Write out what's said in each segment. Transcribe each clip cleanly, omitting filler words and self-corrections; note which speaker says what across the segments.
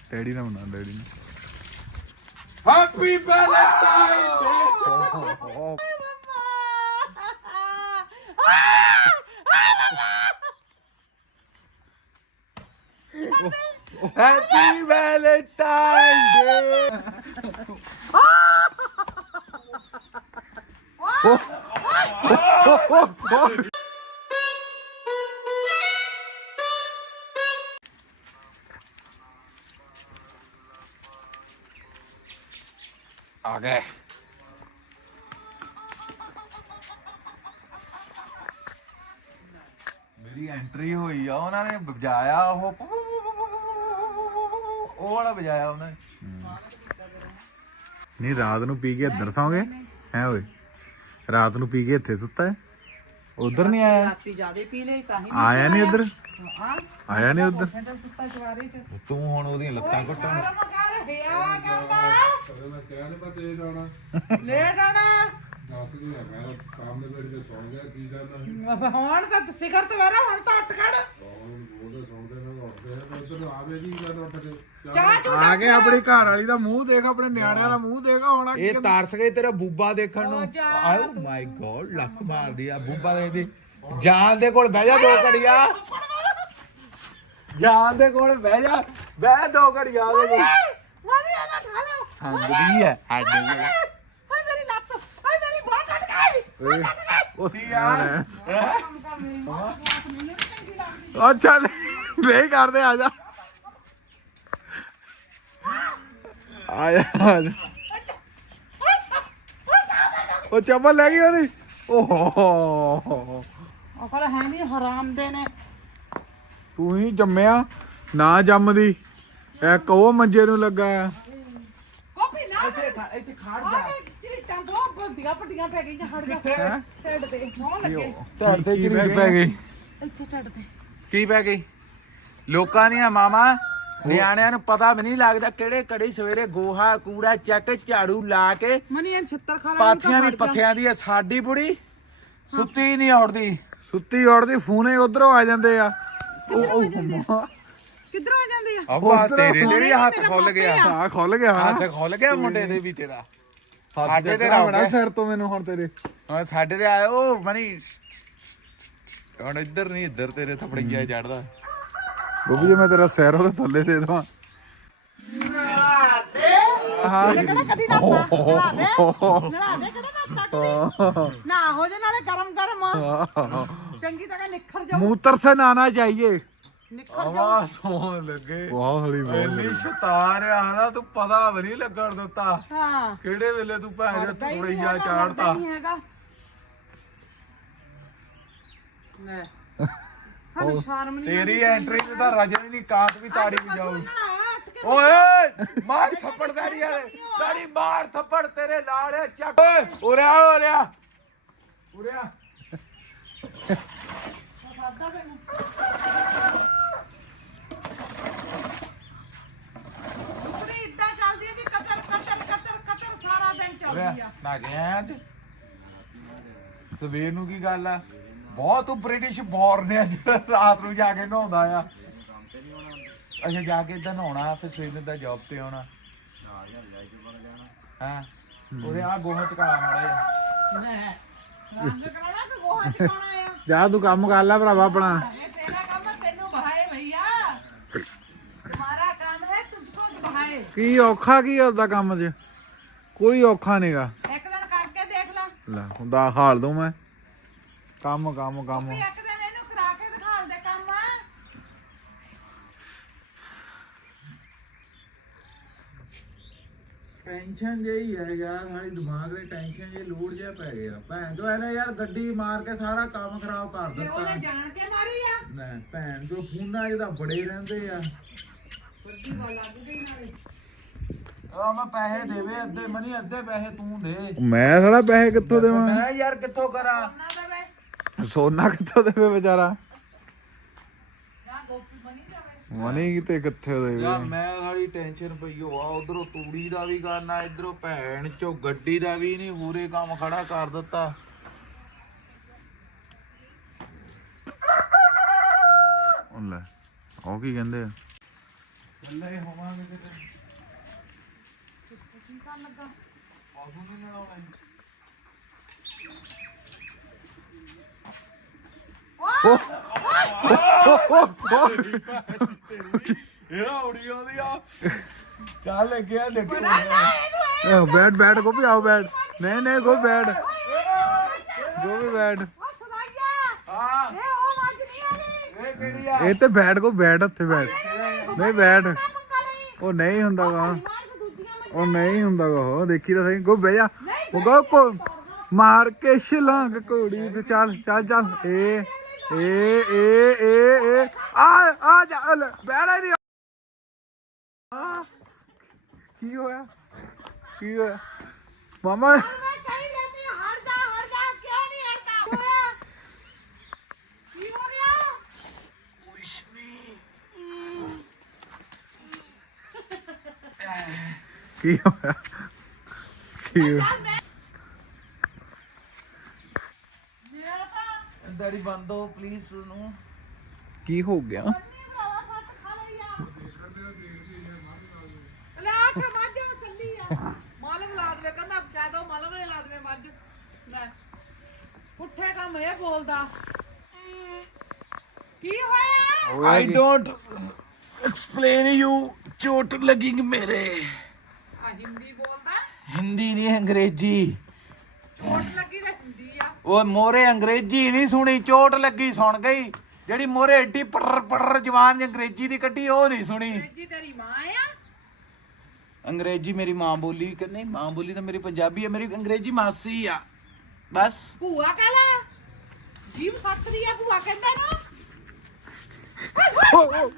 Speaker 1: Daddy ਨਾਲ ਬਣਾ daddy ਨਾਲ।
Speaker 2: Happy Valentine
Speaker 1: happy Valentine day. ਆ ਗਏ ਮੇਰੀ ਐਂਟਰੀ ਹੋਈ ਆ ਉਹਨਾਂ ਨੇ ਵਜਾਇਆ ਉਹ ਵਾਲਾ ਵਜਾਇਆ ਉਹਨਾਂ ਨੇ। ਨਹੀਂ ਰਾਤ ਨੂੰ ਪੀ ਕੇ ਇੱਧਰ ਸੌਂਗੇ ਹੈ ਓਏ ਰਾਤ ਨੂੰ ਪੀ ਕੇ ਇੱਥੇ ਸੁੱਤਾ ਹੈ ਉਧਰ ਨਹੀਂ ਆਇਆ
Speaker 3: ਰਾਤੀ ਜ਼ਿਆਦਾ ਪੀ ਲਈ ਤਾਂ ਹੀ
Speaker 1: ਆਇਆ ਨਹੀਂ ਇੱਧਰ
Speaker 3: ਹਾਂ
Speaker 1: ਆਇਆ ਨਹੀਂ ਉਧਰ
Speaker 3: ਸੁੱਤਾ ਚਵਾਰੇ ਚ
Speaker 1: ਤੂੰ ਹੁਣ ਉਹਦੀਆਂ ਲੱਤਾਂ ਘੁੱਟਣ
Speaker 3: ਮੈਂ ਕਹਿ ਨਹੀਂ ਪਤਾ ਲੇਟ ਆਣਾ ਹੁਣ ਤਾਂ ਸਿਖਰ ਤੇ ਵਾਰਾ ਹੁਣ ਤਾਂ ਉੱਠ ਖੜ
Speaker 1: ਆ ਕੇ ਆਪਣੀ ਘਰ ਵਾਲੀ ਦਾ ਮੂੰਹ ਦੇਖ ਆਪਣੇ ਨਿਆਣਿਆਂ ਦਾ ਮੂੰਹ ਦੇਖ ਹੁਣ ਇਹ ਤਰਸ ਗਏ ਤੇਰਾ ਬੂਬਾ ਦੇਖਣ ਨੂੰ ਆਓ ਮਾਈ ਗੋਡ ਲੱਕ ਮਾਰਦੀ ਆ ਬੂਬਾ ਦੇਖਦੀ ਜਾਨ ਦੇ ਕੋਲ ਬਹਿ ਜਾ 2 ਘੜੀਆਂ ਜਾਨ ਦੇ ਕੋਲ ਬਹਿ ਜਾ ਬਹਿ 2 ਘੜੀਆਂ ਉਹਦੇ ਕੋਲ ਸੰਗਦੀ ਹੈ ਸਾਡੇ ਕੋਲ
Speaker 3: ਮੇਰੀ ਲੱਤ ਹਾਏ ਮੇਰੀ ਬਾਹ ਕੱਟ ਗਈ
Speaker 1: ਓਏ ਉਹ ਯਾਰ ਉਹ ਚੱਲ ਨਹੀਂ ਕਰਦੇ ਆ ਜਾ ਆ ਜਾ ਉਹ ਚੱਪਲ ਲੈ ਗਈ ਉਹਦੀ ਓਹੋ
Speaker 3: ਉਹ ਕੋਲ ਹੈ ਨਹੀਂ ਹਰਾਮ ਦੇ ਨੇ
Speaker 1: ਤੂੰ ਹੀ ਜੰਮਿਆ ਨਾ ਜੰਮਦੀ ਇੱਕ ਉਹ ਮੰਜੇ ਨੂੰ ਲੱਗਾ ਆ
Speaker 3: ਕਾਪੀ ਨਾ ਇੱਥੇ ਖੜ ਜਾ ਜਿਹੜੀ ਟੰਬੋ ਵੱਡੀਆਂ ਵੱਡੀਆਂ ਪੈ ਗਈਆਂ ਹੜ ਜਾ ਢਿੱਡ ਤੇ ਸੌਂ ਲੱਗੇ
Speaker 1: ਢੱਡ ਤੇ ਚਰੀਜ਼ ਪੈ ਗਈ
Speaker 3: ਇੱਥੇ ਢਿੱਡ ਤੇ
Speaker 1: ਕੀ ਪੈ ਗਈ ਲੋਕਾਂ ਦੀਆਂ ਮਾਮਾ ਨਿਆਣਿਆਂ ਨੂੰ ਪਤਾ ਵੀ ਨਹੀਂ ਲੱਗਦਾ ਕਿਹੜੇ ਕੜੀ ਸਵੇਰੇ ਗੋਹਾ ਕੂੜਾ ਚੱਕ ਝਾੜੂ ਲਾ ਕੇ
Speaker 3: ਮਨੀ ਇਹ 76 ਖਾ
Speaker 1: ਪਾਥੀਆਂ ਵੀ ਪੱਥਿਆਂ ਦੀ ਆ ਸਾਡੀ ਬੁੜੀ ਸੁੱਤੀ ਨਹੀਂ ਉੱਠਦੀ ਫੋਨੇ ਉਧਰੋਂ ਆ ਜਾਂਦੇ ਆ
Speaker 3: ਕਿੱਧਰੋਂ ਆ ਜਾਂਦੇ ਆ
Speaker 1: ਆਹ ਤੇਰੇ ਦੇ ਵੀ ਹੱਥ ਖੁੱਲ ਗਿਆ ਹੱਥ ਖੁੱਲ ਗਿਆ ਮੁੰਡੇ ਦੇ ਵੀ ਤੇਰਾ ਸਾਡੇ ਤੇ ਬੜਾ ਸਿਰ ਤੋਂ ਮੈਨੂੰ ਹੁਣ ਤੇਰੇ ਹਾਂ ਸਾਡੇ ਤੇ ਆਏ ਉਹ ਮਨੀ ਹੁਣ ਇੱਧਰ ਨਹੀਂ ਇੱਧਰ ਤੇਰੇ ਥਪੜੀਆਂ ਚੜਦਾ ਉਹ ਵੀ ਜੇ ਮੈਂ ਤੇਰਾ ਸਿਰ ਉਹਦੇ ਥੱਲੇ ਦੇ ਦਵਾਂ
Speaker 3: ਨਲਾ ਦੇ ਕਿਹੜਾ ਨਾ ਹੋ ਜੇ ਨਾਲੇ ਗਰਮ ਚੰਗੀ ਤਰ੍ਹਾਂ ਨਿਖਰ ਜਾਓ
Speaker 1: ਮੂਤਰ ਸੇ ਨਾਨਾ ਚਾਹੀਏ
Speaker 3: ਨਿਖਰ
Speaker 1: ਵਾਹ ਸੌਣ ਲੱਗੇ ਵਾਹ ਹਲੀ ਇੰਨੀ ਸ਼ੈਤਾਨ ਆ ਨਾ ਤੂੰ ਪਤਾ ਵੀ ਨਹੀਂ ਲੱਗਣ ਦਿੱਤਾ
Speaker 3: ਹਾਂ
Speaker 1: ਕਿਹੜੇ ਵੇਲੇ ਤੂੰ ਭੈਣ ਥੋੜੀਆਂ ਚਾੜਤਾ
Speaker 3: ਨਹੀਂ ਹੈਗਾ ਲੈ ਹਾਂ ਸ਼ਰਮ ਨਹੀਂ
Speaker 1: ਤੇਰੀ ਐਂਟਰੀ ਤੇ ਤਾਂ ਰਜਨੀ ਦੀ ਕਾਂਤ ਵੀ ਤਾੜੀ ਵਜਾਉ ਓਏ ਮਾਰ ਥੱਪੜ ਦਾੜੀ ਵਾਲੇ ਦਾੜੀ ਮਾਰ ਥੱਪੜ ਤੇਰੇ ਨਾਲ ਚੱਕ ਓਏ ਉਰਿਆ
Speaker 3: ਇਦਾਂ ਚੱਲਦੀ ਹੈ ਜੀ ਕਤਰ ਸਾਰਾ ਦਿਨ ਚੱਲਦੀ ਆ
Speaker 1: ਨਾ ਗਿਆ ਅੱਜ ਸਵੇਰ ਨੂੰ ਕੀ ਗੱਲ ਆ ਬਹੁਤ ਤੂੰ ਬ੍ਰਿਟਿਸ਼ ਬੋਰਨ ਆ ਜਿਹੜਾ ਰਾਤ ਨੂੰ ਜਾ ਕੇ ਨਹਾਉਂਦਾ ਆ ਅੱਛਾ ਜਾ ਕੇ ਇਦਾਂ ਨਹਾਉਣਾ ਫਿਰ ਸਵੇਰ ਦਾ ਜੌਬ ਤੇ ਆਉਣਾ ਹਾਂ ਉਹਦੇ ਆ ਗੋਹਾ ਚਕਾ ਮਾੜੇ ਜਾ ਤੂੰ ਕੰਮ ਕਰ ਲੈ ਭਰਾਵਾ ਆਪਣਾ
Speaker 3: तेरा काम है तेनू बहाए भैया तुम्हारा काम है तुझको बहाए
Speaker 1: ਕੀ ਔਖਾ ਕੀ ਉਹਦਾ ਕੰਮ 'ਚ ਕੋਈ ਔਖਾ ਨਹੀਂਗਾ
Speaker 3: एक दिन करके देख ला
Speaker 1: ਲੈ ਹੁੰਦਾ ਹਾਲ ਦੂੰ ਮੈਂ ਕੰਮ
Speaker 3: एक दिन इन्हू करा के दिखा दे काम
Speaker 1: ਟੈਨਸ਼ਨ ਜਿਹੀ ਹੈ ਯਾਰ ਸਾਡੀ ਦਿਮਾਗ ਦੇ ਟੈਨਸ਼ਨ ਜੇ ਲੋਡ ਜਿਹਾ ਪੈ ਗਿਆ ਭੈਣ ਜੋ ਇਹਨੇ ਯਾਰ ਗੱਡੀ ਮਾਰ ਕੇ ਸਾਰਾ ਕੰਮ ਖਰਾਬ ਕਰ
Speaker 3: ते
Speaker 1: ਦਿੱਤਾ
Speaker 3: ओने जान के मारी आ
Speaker 1: ਲੈ ਭੈਣ ਜੋ ਫੋਨਾਂ 'ਚ ਤਾਂ ਬੜੇ ਰਹਿੰਦੇ ਆ
Speaker 3: बड़ी वाला गई नाले
Speaker 1: ਆ ਮੈਂ ਪੈਸੇ ਦੇਵੇ ਅੱਧੇ ਮਨੀ ਅੱਧੇ ਪੈਸੇ ਤੂੰ ਦੇ ਮੈਂ ਸਾਲਾ ਪੈਸੇ ਕਿੱਥੋਂ ਦੇਵਾਂ ਮੈਂ ਯਾਰ ਕਿੱਥੋਂ ਕਰਾਂ
Speaker 3: ना देवे
Speaker 1: ਸੋਨਾ ਕਿੱਥੋਂ ਦੇਵੇ ਵਿਚਾਰਾ
Speaker 3: ना गोपी बनी जावे
Speaker 1: ਮਨੀ ਕਿਤੇ ਕਿੱਥੇ ਦੇਵੇ ਯਾਰ ਮੈਂ ਸਾਡੀ ਟੈਨਸ਼ਨ ਪਈ ਹੋ ਆ ਉਧਰੋਂ ਤੂੜੀ ਦਾ ਵੀ ਕਰਨਾ ਇਧਰੋਂ ਭੈਣ ਚੋ ਗੱਡੀ ਦਾ ਵੀ ਨਹੀਂ ਪੂਰੇ ਕੰਮ ਖੜਾ ਕਰ ਦਿੱਤਾ ਲੈ ਉਹ ਕੀ ਕਹਿੰਦੇ ਆ ਕੱਲੇ ਹੋਵਾਂਗੇ ਕਿਤੇ
Speaker 3: ਕੀ ਕਰਨ ਲੱਗਾ
Speaker 1: ਪਾਸੋਂ ਨਹੀਂ ਲੜਾਉਣਾ ਇਹਦਾ ਉੜੀ ਆਉਂਦੀ ਆ ਚੱਲ ਲੱਗਿਆ ਦੇਖੋ
Speaker 2: बैठ बैठ गोभी आओ बैठ नहीं नहीं गोभी बैठ गोभी बैठ
Speaker 1: ਹਾਂ
Speaker 3: ਇਹ ਉਹ ਮੱਝ ਨਹੀਂ ਆਣੀ
Speaker 1: ਇਹ ਕਿਹੜੀ ਆ
Speaker 2: ਇਹ ਤੇ ਬੈਠ ਕੋ ਬੈਠ ਉੱਥੇ ਬੈਠ ਨਹੀਂ ਬੈਠ
Speaker 3: ਮੰਗਾ ਲਈ
Speaker 2: ਉਹ ਨਹੀਂ ਹੁੰਦਾ ਗਾ
Speaker 3: ਮਾਰ ਕੇ ਦੂਜੀਆਂ ਮੱਝਾਂ
Speaker 2: ਉਹ ਨਹੀਂ ਹੁੰਦਾ ਗਾ ਉਹ ਦੇਖੀ ਤਾਂ ਸਹੀ ਗੋ ਬਹਿ ਜਾ ਉਹ ਗੋ ਕੋ ਮਾਰ ਕੇ ਛਲਾਂਗ ਘੋੜੀ ਤੇ ਚੱਲ ਚੱਲ ਚੱਲ ਏ ਆ ਜਾ ਲੈ ਬੈਠ ਨਹੀਂ ਕੀ ਹੋਇਆ ਮਾਮਾ
Speaker 3: ਮੈਂ ਕਹੀ ਲੈਂਦੀ ਹਟ ਜਾ ਕਿਉਂ ਨਹੀਂ ਹਟਦਾ ਹੋਇਆ ਕੀ ਹੋ ਗਿਆ
Speaker 2: ਕੀ ਹੋਇਆ ਕੀ ਹੋਇਆ
Speaker 3: ਮੇਰਾ ਤਾਂ
Speaker 1: ਡੈਡੀ ਬੰਦ ਹੋ ਪਲੀਜ਼ ਨੂੰ
Speaker 2: ਕੀ ਹੋ ਗਿਆ
Speaker 3: ਨਹੀਂ ਵਾਲਾ ਸੱਟ ਖਾ ਲਈ ਆ ਲੈ ਆ ਕੇ ਮੱਝ ਚੱਲੀ ਆ ਮਾਲਮ ਲਾ ਦੇਵੇ ਕਹਿੰਦਾ ਕਹਿ ਦੋ ਮਾਲਮ ਨੇ ਲਾ ਦੇਵੇ ਮੱਝ ਲੈ ਪੁੱਠੇ ਕੰਮ ਇਹ ਬੋਲਦਾ ਕੀ ਹੋਇਆ
Speaker 1: I don't explain you ਚੋਟ ਲੱਗੀ ਮੇਰੇ
Speaker 3: ਆ ਹਿੰਦੀ ਬੋਲਦਾ
Speaker 1: ਹਿੰਦੀ ਨਹੀਂ ਅੰਗਰੇਜ਼ੀ
Speaker 3: ਚੋਟ ਲੱਗੀ ਤਾਂ ਹਿੰਦੀ ਆ
Speaker 1: ਉਹ ਮੋਰੇ ਅੰਗਰੇਜ਼ੀ ਨਹੀਂ ਸੁਣੀ ਚੋਟ ਲੱਗੀ ਸੁਣ ਗਈ ਜਿਹੜੀ ਮੋਰੇ ਏਡੀ ਪੜਰ ਜਵਾਨ ਅੰਗਰੇਜ਼ੀ ਦੀ ਕੱਢੀ ਉਹ ਨਹੀਂ ਸੁਣੀ
Speaker 3: ਜੀ ਤੇਰੀ ਮਾਂ ਆ
Speaker 1: ਅੰਗਰੇਜ਼ੀ ਮੇਰੀ ਮਾਂ ਬੋਲੀ ਕਿ ਨਹੀਂ ਮਾਂ ਬੋਲੀ ਤਾਂ ਮੇਰੀ ਪੰਜਾਬੀ ਹੈ ਮੇਰੀ ਅੰਗਰੇਜ਼ੀ ਮਾਸੀ ਆ ਬਸ
Speaker 3: ਭੂਆ ਕਹ ਲੈ ਜੀਵ ਸੱਤਰੀ ਆ ਭੂਆ ਕਹਿੰਦਾ ਨਾ
Speaker 2: ਓਏ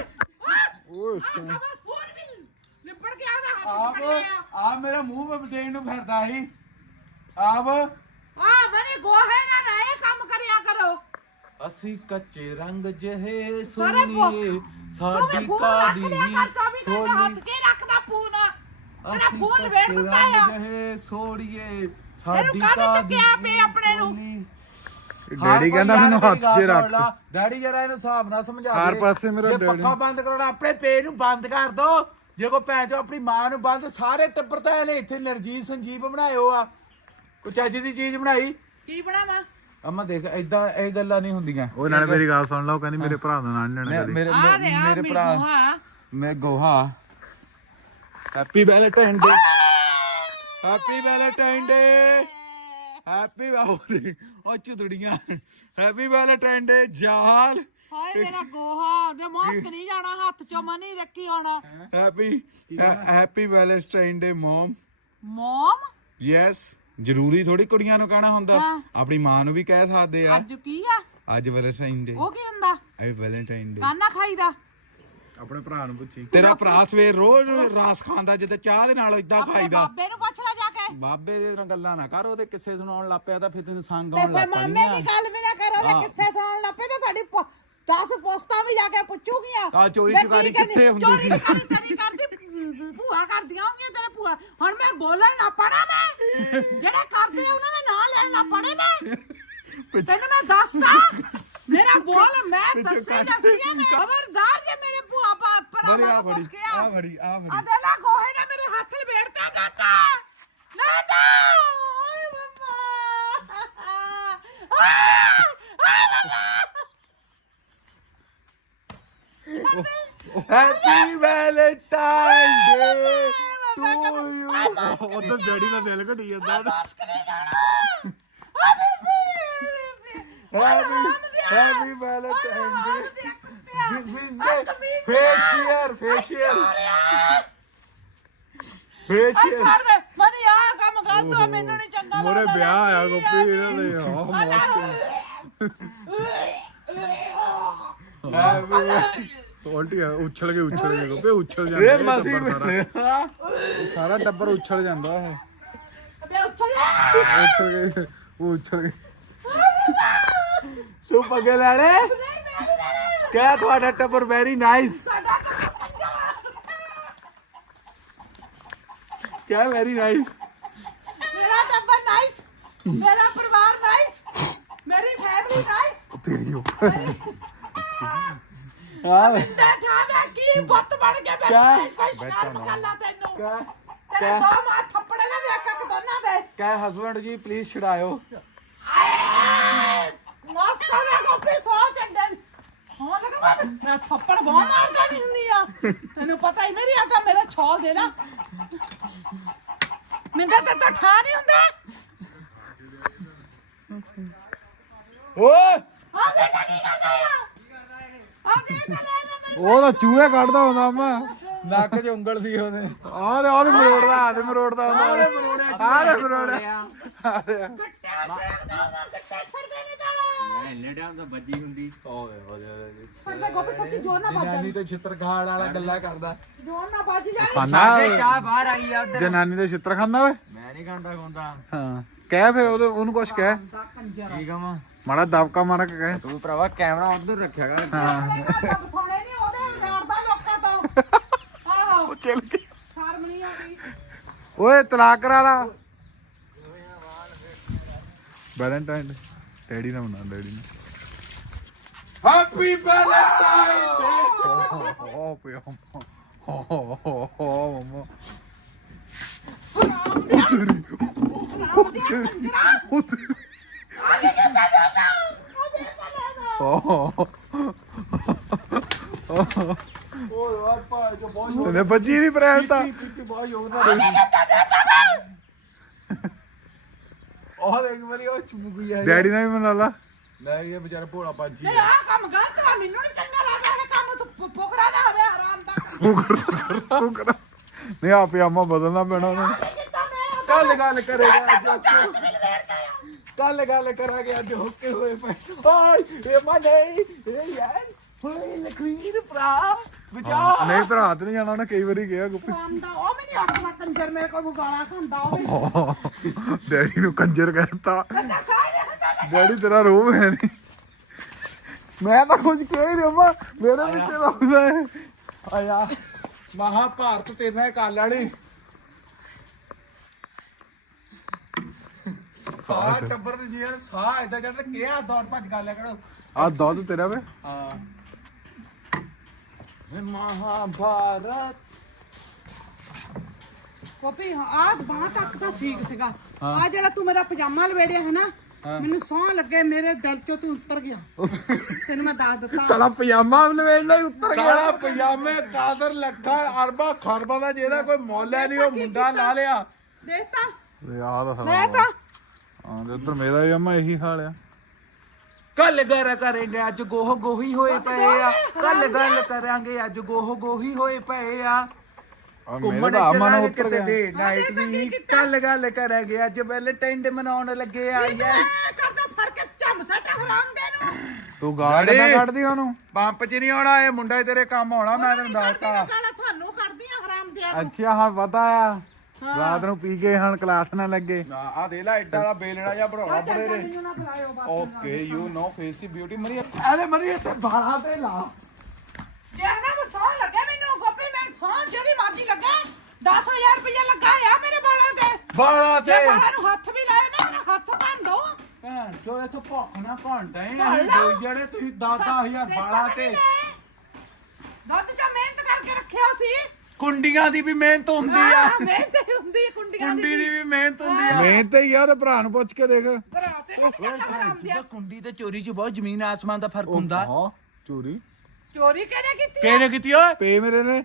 Speaker 3: ਹੋਰ ਵੀ ਨਿਬੜ ਗਿਆ ਉਹਦਾ ਹੱਥ ਪਕੜ ਲਿਆ
Speaker 1: ਆ ਮੇਰਾ ਮੂੰਹ ਮੈਂ ਦੇਣ ਨੂੰ ਫਿਰਦਾ ਸੀ ਆਪ
Speaker 3: ਆ ਮਨੇ ਗੋਹੇ ਨਾ ਰਹੇ ਕੰਮ ਕਰਿਆ ਕਰੋ
Speaker 1: ਅਸੀਂ ਕੱਚੇ ਰੰਗ ਜਿਹੇ
Speaker 3: ਸਾਰੇ
Speaker 1: ਸੁਣੀਏ ਸਾਡੀ ਕਾਦੀ
Speaker 3: ਹੋਲੀ ਹੱਥ 'ਚ ਰੱਖਦਾ ਫੋਨ ਤੇਰਾ ਫੋਨ ਵੇੜ ਦਿੰਦਾ ਆ
Speaker 1: ਜਿਹੇ ਛੋੜੀਏ
Speaker 3: ਇਹਨੂੰ
Speaker 1: ਸਾਡੀ
Speaker 3: ਕਾਹਦੇ
Speaker 1: ਕਾਦੀ
Speaker 3: ਚੱਕਿਆ ਪਏ ਆਪਣੇ ਨੂੰ
Speaker 2: ਡੈਡੀ ਕਹਿੰਦਾ ਮੈਨੂੰ ਹੱਥ 'ਚ ਰੱਖ
Speaker 1: ਡੈਡੀ ਜਰਾ ਇਹਨੂੰ ਹਿਸਾਬ ਨਾਲ ਸਮਝਾ
Speaker 2: ਹਰ
Speaker 1: ਦੇ।
Speaker 2: ਪਾਸੇ ਮੇਰਾ
Speaker 1: ਜੇ
Speaker 2: ਡੈਡੀ।
Speaker 1: ਪੱਖਾ ਬੰਦ ਕਰਾਉਣਾ ਆਪਣੇ ਪੇ ਨੂੰ ਬੰਦ ਕਰ ਦੋ ਜੇ ਕੋ ਭੈਣ ਚੋ ਆਪਣੀ ਮਾਂ ਨੂੰ ਬੰਦ ਸਾਰੇ ਟੱਬਰ ਤਾਂ ਇਹਨੇ ਇੱਥੇ ਨਰਜੀਤ ਸੰਜੀਵ ਬਣਾਇਓ ਆ ਕੋਈ ਚੱਜ ਦੀ ਚੀਜ਼ ਬਣਾਈ
Speaker 3: ਕੀ ਬਣਾਵਾਂ
Speaker 1: ਅਮਾ ਦੇਖ ਏਦਾਂ ਇਹ ਗੱਲਾਂ ਨਹੀਂ ਹੁੰਦੀਆਂ
Speaker 2: ਉਹ ਨਾਲੇ ਮੇਰੀ ਗੱਲ ਸੁਣ ਲਓ ਕਹਿੰਦੀ ਮੇਰੇ ਭਰਾ ਦਾ ਨਾਂ ਨਹੀਂ ਲੈਣਾ ਕਦੀ
Speaker 1: ਮੇਰੇ
Speaker 3: ਆ ਦੇ ਆ
Speaker 1: ਮੇਰੇ ਭਰਾ
Speaker 3: ਗੋਹਾ
Speaker 1: ਮੈਂ ਗੋਹਾ happy Valentine day happy Valentine day happy ਬਾਬੂਰੀ ਉਹ ਚੁਦੜੀਆਂ ਹੈਪੀ ਵੈਲੈਂਟਾਈਨ ਡੇ ਜਾਲ
Speaker 3: ਹਾਏ ਮੇਰਾ ਗੋਹਾ ਜੇ ਮਾਸਕ ਨਹੀਂ ਜਾਣਾ ਹੱਥ ਚੋਂ ਮਨੀ ਦੇਖੀ ਆਉਣਾ
Speaker 2: happy Valentine day mum
Speaker 3: mum
Speaker 2: yes ਜ਼ਰੂਰੀ ਥੋੜੀ ਕੁੜੀਆਂ ਨੂੰ ਕਹਿਣਾ ਹੁੰਦਾ
Speaker 3: ਹਾਂ।
Speaker 2: ਆਪਣੀ ਮਾਂ ਨੂੰ ਵੀ ਕਹਿ ਸਕਦੇ ਆ
Speaker 3: ਅੱਜ ਕੀ ਆ
Speaker 2: ਅੱਜ ਵੈਲੈਂਟਾਈਨ ਡੇ
Speaker 3: ਉਹ ਕੀ ਹੁੰਦਾ
Speaker 2: ਅੱਜ ਵੈਲੈਂਟਾਈਨ ਡੇ
Speaker 3: ਕਾਨਾ ਖਾਈਦਾ
Speaker 2: ਆਪਣੇ ਭਰਾ ਨੂੰ ਪੁੱਛੀ ਤੇਰਾ ਭਰਾ ਸਵੇਰ ਰੋਜ਼ ਰਾਸ ਖਾਂਦਾ ਜਿੱਤੇ ਚਾਹ ਦੇ ਨਾਲ ਇਦਾਂ
Speaker 3: ਆਪਣੇ
Speaker 2: ਖਾਈਦਾ
Speaker 3: ਬਾਬੇ ਨੂੰ ਪੁੱਛ ਲੈ ਜਾ ਕੇ
Speaker 1: ਬਾਬੇ ਦੇ ਨਾਲ ਗੱਲਾਂ ਨਾ ਕਰ ਉਹਦੇ ਕਿੱਸੇ ਸੁਣਾਉਣ ਲੱਗ ਪਿਆ ਤਾਂ ਫਿਰ ਤੈਨੂੰ ਸੰਗ
Speaker 3: ਤੇ
Speaker 1: ਆਉਣ
Speaker 3: ਫਿਰ
Speaker 1: ਲੱਗ
Speaker 3: ਮਾਮੇ
Speaker 1: ਪੈਣੀ
Speaker 3: ਦੀ ਗੱਲ ਵੀ ਨਾ ਕਰੋ ਤੇ ਕਿੱਸੇ ਸੁਣਨ ਲੱਪੇ ਤੇ ਤੁਹਾਡੀ 10 ਪੋਸਟਾਂ ਵੀ ਜਾ ਕੇ ਪੁੱਛੂਗੀਆਂ
Speaker 1: ਆਹ ਚੋਰੀ
Speaker 3: ਮੈਂ
Speaker 1: ਚੁਕਾਰੀ
Speaker 3: ਕੀ ਕਹਿੰਦੀ?
Speaker 1: ਕਿੱਥੇ ਹੁੰਦੀ
Speaker 3: ਚੋਰੀ
Speaker 1: ਸੀ?
Speaker 3: ਚੁਕਾਰੀ ਤੇਰੀ ਕਰਦੀ ਭੂਆ ਕਰਦੀਆਂ ਹੋਣਗੀਆਂ ਤੇਰੇ ਭੂਆ ਹੁਣ ਮੈਂ ਬੋਲਣ ਨਾ ਪੜਾ ਮੈਂ ਜਿਹੜੇ ਕਰਦੇ ਆ ਉਹਨਾਂ ਦਾ ਨਾਂ ਲੈਣ ਨਾ ਪੜੇ ਮੈਂ ਤੈਨੂੰ ਮੈਂ ਦੱਸਦਾ ਮੇਰਾ ਬੋਲ ਮੈਂ ਦੱਸੀ ਮੈਂ ਖਬਰਦਾਰ ਜੇ ਮੇਰੇ ਭੂਆ ਪਰ
Speaker 2: ਬੜੀ ਆ ਬੜੀ ਆ ਬੜੀ ਆ ਬੜੀ
Speaker 3: ਅਦਲਾ ਗੋਹੇ ਨੇ ਮੇਰੇ ਹੱਥ ਲਵੇੜਤਾ ਦਾਤਾ ਨਾ ਨਾ ਓਏ mama
Speaker 1: happy Valentine day to you
Speaker 2: ਉਧਰ ਡੈਡੀ ਦਾ ਦਿਲ ਘਟੀ ਜਾਂਦਾ
Speaker 1: happy Valentine day this is the facial
Speaker 3: ਛੱਡ ਦੇ ਮਨੀ ਆ ਕੰਮ ਗਲਤ ਹੋ ਮੈਨੂੰ ਨਹੀਂ ਚੰਗਾ
Speaker 2: ਮੋਰੇ
Speaker 3: ਲੱਗਦਾ
Speaker 2: ਵਿਆਹ ਆਇਆ ਗੋਪੀ ਇਹਨਾਂ ਦੇ ਉਲਟੀ ਉਛਲ ਕੇ ਗੋਪੀ ਉਛਲ ਜਾਂਦਾ
Speaker 1: ਇਹ ਮਾਸੀ
Speaker 2: ਸਾਰਾ ਟੱਬਰ ਉਛਲ ਜਾਂਦਾ ਇਹ
Speaker 3: ਬੇ ਉੱਠ
Speaker 2: ਉਛਲ ਕੇ
Speaker 1: ਸੋ ਪਗੇ ਲੈਣੇ ਕਿਆ ਤੁਹਾਡਾ ਟੱਬਰ ਵੈਰੀ ਨਾਈਸ ਕਿਆ ਵੈਰੀ ਨਾਈਸ
Speaker 3: ਮੇਰਾ ਟੱਬਰ ਨਾਈਸ ਮੇਰਾ ਪਰਿਵਾਰ ਨਾਈਸ ਮੇਰੀ ਫੈਮਿਲੀ ਨਾਈਸ
Speaker 2: ਤੇਰੀ
Speaker 1: ਹਾਂ
Speaker 3: ਤੇ ਠਾਣਾ ਕੀ ਮੇਰੀ ਬੱਤ ਬਣ ਕੇ ਬੈਠਾ ਗੱਲਾਂ ਤੈਨੂੰ ਤੇਰੇ ਦੋ ਮਾਰ ਥੱਪੜੇ ਨਾ ਵੇਖ ਕੇ ਦੋਨਾਂ ਦੇ
Speaker 1: ਕਹਿ ਹਸਬੰਡ ਜੀ ਪਲੀਜ਼ ਛਡਾਇਓ
Speaker 3: ਮਾਸ ਕਰੇ ਗੋਪੀ ਸੋ ਚੰਡੇ ਹਾਂ ਲਗਾ ਮੈਂ ਥੱਪੜ ਬਹੁਤ ਮਾਰਦਾ ਨਹੀਂ ਹੁੰਦੀ ਆ ਤੈਨੂੰ ਪਤਾ ਹੀ ਮੇਰੀ ਆਗਾ ਮੇਰੇ ਛੋਲ ਦੇ ਨਾ ਮਿੰਦਾ ਤਾਂ ਠਾ ਨਹੀਂ ਹੁੰਦਾ
Speaker 1: ਓਏ
Speaker 3: ਆ ਦੇ ਕੀ ਕਰਦਾ ਆ ਦੇ ਲੈ
Speaker 2: ਉਹ ਤਾਂ ਚੂਹੇ ਕੱਢਦਾ ਹੁੰਦਾ ਅੰਮਾ
Speaker 1: ਨੱਕ 'ਚ ਉਂਗਲ ਸੀ ਉਹਦੇ
Speaker 2: ਆਹ ਮਰੋੜਦਾ ਹੁੰਦਾ ਆਹ ਮਰੋੜਿਆ
Speaker 3: ਗੱਟਾ ਛੱਡਦੇ ਨਹੀਂ ਤਾਂ
Speaker 4: ਇੰਨੇ ਟਾਈਮ ਤਾਂ ਵੱਜੀ ਹੁੰਦੀ
Speaker 3: ਪਰ ਗੋਪੀ ਸੱਚੀ ਜੋਰ ਨਾ ਵੱਜ
Speaker 1: ਜਨਾਨੀ ਤੋਂ ਛਿੱਤਰ ਖਾਣ ਵਾਲਾ ਗੱਲਾਂ ਕਰਦਾ
Speaker 3: ਜੋਰ ਨਾ ਵੱਜ ਜਾਣੀ
Speaker 2: ਖਾਨਾ
Speaker 4: ਚਾਹ ਬਾਹਰ ਆਈ ਆ ਉਧਰ
Speaker 2: ਜਨਾਨੀ ਦੇ ਛਿੱਤਰ ਖਾਂਦਾ ਓਏ
Speaker 4: ਮੈਂ ਨਹੀਂ ਖਾਂਦਾ ਖੁੰਦਾ
Speaker 2: ਹਾਂ ਕਹਿ ਫੇ ਉਹਨੂੰ ਕੁਛ ਕਹਿ
Speaker 4: ਠੀਕ ਆ ਮਾਂ
Speaker 2: ਮਾੜਾ ਦਬਕਾ ਮਾਰ ਕੇ ਕਹਿ
Speaker 4: ਤੂੰ ਭਰਾਵਾ ਕੈਮਰਾ ਉਧਰ ਰੱਖਿਆ ਕਰ
Speaker 3: ਸੋਣੇ ਨਹੀਂ ਉਹਦੇ ਲੜਦਾ ਲੋਕਾਂ ਤੋਂ ਆਹੋ
Speaker 2: ਚੱਲ ਕੇ
Speaker 3: ਸ਼ਰਮ ਨਹੀਂ ਆਉਂਦੀ
Speaker 2: ਓਏ ਤਲਾਕ ਕਰਾ ਲਾ ਵੈਲੈਂਟਾਈਨ ਡੈਡੀ ਨਾਲ ਮਨਾ ਡੈਡੀ ਨਾਲ
Speaker 1: ਹੈਪੀ ਵੈਲੈਂਟਾਈਨ
Speaker 2: ਹੋ ਪਿਆ ਹੋ ਮਮਾ
Speaker 1: ਓਏ ਆਪਾ ਜੋ ਬਹੁਤ
Speaker 2: ਤੇਨੇ ਬੱਜੀ ਨਹੀਂ ਪ੍ਰੈਣ ਤਾਂ
Speaker 1: ਬਹੁਤ ਯੋਗਦਾਨ ਉਹ ਇੱਕ ਵਾਰੀ ਉਹ ਚੁੱਪ ਗਿਆ
Speaker 2: ਡੈਡੀ ਨਾਲ ਵੀ ਮਨਾ ਲਾ
Speaker 1: ਨਹੀਂ ਇਹ ਵਿਚਾਰਾ ਭੋਲਾ ਪਾਜੀ
Speaker 3: ਇਹ ਆ ਕੰਮ ਗਲਤ ਆ ਮੈਨੂੰ ਨਹੀਂ ਚੰਗਾ ਲੱਗਦਾ ਇਹ ਕੰਮ ਤੂੰ ਫੁਕਰਾ ਨਾ ਹੋਵੇ ਹਰਾਮ ਦਾ
Speaker 2: ਤੂੰ ਕਰ ਨਹੀਂ ਆ ਪਜਾਮਾ ਬਦਲਣਾ ਪੈਣਾ ਉਹਨੂੰ
Speaker 1: ਕੱਲ ਗੱਲ ਕਰੇਗਾ ਅੱਜ ਕੱਲ ਗੱਲ ਕਰਾਂਗੇ ਅੱਜ ਹੁੱਕੇ ਹੋਏ ਪਏ ਓਏ ਇਹ ਮਾ ਨਹੀਂ ਇਹ ਯੈਸ ਹੋਏ ਲਕੀਰ ਭਰਾ ਬਚਾ
Speaker 2: ਨਹੀਂ ਭਰਾ ਤੇ ਨਹੀਂ ਜਾਣਾ ਉਹਨੇ ਕਈ ਵਾਰੀ ਕਿਹਾ ਗੁੱਪੀ
Speaker 3: ਹਰਾਮ ਦਾ ਉਹ ਮੈਨੂੰ ਆਟਾ ਕੰਜਰ ਮੇਰੇ ਕੋਲ ਗਾਲਾਂ ਖਾਂਦਾ ਉਹ
Speaker 2: ਡੈਡੀ ਨੂੰ ਕੰਜਰ ਕਹਿਤਾ
Speaker 3: ਕੰਜਰ ਖਾਈ ਨਹੀਂ ਹੁੰਦਾ
Speaker 2: ਡੈਡੀ ਤੇਰਾ ਰੋਹ ਹੈ ਨਹੀਂ ਮੈਂ ਤਾਂ ਕੁਝ ਕਹਿ ਹੀ ਨਹੀਂ ਅੰਮਾ ਮੇਰੇ ਵਿੱਚ ਰੋਂਦਾ ਹੈ
Speaker 1: ਆਇਆ ਮਹਾਭਾਰਤ ਤੇਰੇ ਨਾਲ ਕਰ ਲੈਣੀ ਸਾਹ ਟੱਬਰ ਦੇ ਜੀਣ ਸਾਹ ਇਦਾਂ ਚੜਦਾ ਕਿਹਾ ਦੌੜ ਭੱਜ ਕਰ ਲਿਆ ਕਰੋ
Speaker 2: ਆ ਦੁੱਧ ਤੇਰਾ ਵੇ
Speaker 1: ਹਾਂ ਮਹਾਭਾਰਤ
Speaker 3: ਕੋਪੀ ਆ ਬਾਹ ਤੱਕ ਤਾਂ ਠੀਕ ਸੀਗਾ ਆ ਜਿਹੜਾ ਤੂੰ ਮੇਰਾ ਪਜਾਮਾ ਲਵੇੜਿਆ ਹੈ ਨਾ ਮੈਨੂੰ ਸੌਂ ਲੱਗੇ ਮੇਰੇ ਦਿਲ ਚੋਂ ਤੂੰ ਉੱਤਰ ਗਿਆ ਤੈਨੂੰ ਮੈਂ ਦੱਸ ਦਿੱਤਾ
Speaker 2: ਸਾਲਾ ਪਜਾਮਾ ਲਵੇੜਨਾ ਹੀ ਉੱਤਰ
Speaker 1: ਸਾਰਾ ਪਜਾਮੇ ਕਾਦਰ ਲੱਖਾਂ ਅਰਬਾਂ ਖਰਬਾਂ ਦਾ ਜਿਹਦਾ ਕੋਈ ਮੁੱਲ ਹੈ ਨਹੀਂ ਉਹ ਮੁੰਡਾ ਲਾ ਲਿਆ
Speaker 3: ਦੇਖ ਤਾਂ
Speaker 2: ਆ ਦਾ
Speaker 3: ਮੈਂ
Speaker 2: ਸਾਲਾ
Speaker 3: ਤਾਂ
Speaker 2: ਹਾਂ ਤੇ ਉੱਧਰ ਮੇਰਾ ਹੀ ਅੰਮਾ ਇਹੀ ਹਾਲ ਆ
Speaker 1: ਕੱਲ ਗੱਲ ਕਰਾਂਗੇ ਅੱਜ ਗੋਹ ਗੋਹੀ ਹੋਏ ਪਏ ਆ ਕੱਲ ਗੱਲ ਕਰਾਂਗੇ ਅੱਜ ਗੋਹ ਗੋਹੀ ਹੋਏ ਪਏ ਆ
Speaker 2: ਮੇਰਾ ਤਾਂ ਅੰਮਾ ਨਾਲ ਉੱਤਰ ਗਿਆ
Speaker 1: ਨਾਈਟ ਵੀ ਕੱਲ ਗੱਲ ਕਰਾਂਗੇ ਅੱਜ ਵੈਲੈਂਟਾਈਨ ਡੇ ਮਨਾਉਣ ਲੱਗੇ ਆ ਯਾਰ
Speaker 3: ਕਰਦਾ ਫੜ ਕੇ ਝੰਮ ਸੱਟ ਹਰਾਮ ਦੇ ਨੂੰ
Speaker 2: ਤੂੰ ਗਾਲ ਕਿੱਦਾਂ ਕੱਢਦੀ ਉਹਨੂੰ
Speaker 1: ਪੰਪ 'ਚ ਨਹੀਂ ਆਉਣਾ ਇਹ ਮੁੰਡਾ ਤੇਰੇ ਕੰਮ ਆਉਣਾ ਮੈਂ ਤੈਨੂੰ ਦੱਸਤਾ
Speaker 3: ਗਾਲਾਂ ਤੁਹਾਨੂੰ ਕਰਦੀਆਂ ਹਰਾਮ ਦੇ
Speaker 2: ਅੱਛਾ ਹਾਂ ਪਤਾ ਆ ਰਾਤ ਨੂੰ ਪੀ ਕੇ ਹੁਣ ਕਲਾਸ ਨਾ ਲੱਗੇ
Speaker 1: ਆ ਦੇ ਲੈ ਐਡਾ ਦਾ ਬੇਲਣਾ ਜਾਂ ਬਣਾਉਣਾ ਬੜੇ ਨੇ
Speaker 3: ਮੈਨੂੰ ਨਾ ਬੁਲਾਇਓ ਬਸ
Speaker 1: ਓਕੇ ਯੂ ਨੋ ਫੇਸ ਦੀ ਬਿਊਟੀ ਮਰੀ ਇਹਦੇ ਮਰੀ ਇੱਥੇ ਬਾਲਾਂ ਤੇ ਲਾ
Speaker 3: ਯਾਰ ਨਾ ਸੌਂ ਲੱਗੇ ਮੈਨੂੰ ਗੋਪੀ ਮੈਂ ਸੌਂ ਜਿਹੜੀ ਮਰਜ਼ੀ ਲੱਗੇ 10000 ਰੁਪਏ ਲੱਗਾ ਆ ਮੇਰੇ ਬਾਲਾਂ ਤੇ
Speaker 1: ਬਾਲਾਂ ਤੇ
Speaker 3: ਜੇ ਬਾਲਾਂ ਨੂੰ ਹੱਥ ਵੀ ਲਾਏ ਨਾ ਮੇਰਾ ਹੱਥ ਭੰਨ ਦੋ
Speaker 1: ਭੈਣ ਚੋ ਇੱਥੇ ਭੁੱਖ ਨਾ ਘੰਟਾ ਹੀ ਅਸੀਂ ਦੋ ਜਿਹੜੇ ਤੁਸੀਂ 10,000 ਬਾਲਾਂ ਤੇ
Speaker 3: ਦੁੱਧ ਚ ਮਿਹਨਤ ਕਰਕੇ ਰੱਖਿਆ ਸੀ
Speaker 1: ਕੁੰਡੀਆਂ ਦੀ ਵੀ ਮਿਹਨਤ ਹੁੰਦੀ ਆ
Speaker 3: ਮਿਹਨਤ ਹੁੰਦੀ ਹੈ ਕੁੰਡੀਆਂ
Speaker 1: ਕੁੰਡੀ ਦੀ ਵੀ ਮਿਹਨਤ ਹੁੰਦੀ ਆ
Speaker 2: ਮੈਂ ਤੇ ਯਾਰ ਭਰਾ ਨੂੰ ਪੁੱਛ ਕੇ ਦੇਖ
Speaker 3: ਭਰਾ ਤੇ ਹਰਾਮ ਦਿਆ
Speaker 1: ਕੁੰਡੀ ਤੇ ਚੋਰੀ 'ਚ ਬਹੁਤ ਜ਼ਮੀਨ ਆਸਮਾਨ ਦਾ ਫਰਕ ਹੁੰਦਾ
Speaker 2: ਹਾਂ ਚੋਰੀ
Speaker 3: ਚੋਰੀ ਕਿਹਨੇ ਕੀਤੀ
Speaker 1: ਕਿਹਨੇ ਕੀਤੀ ਓਏ
Speaker 2: ਪੇ ਮੇਰੇ ਨੇ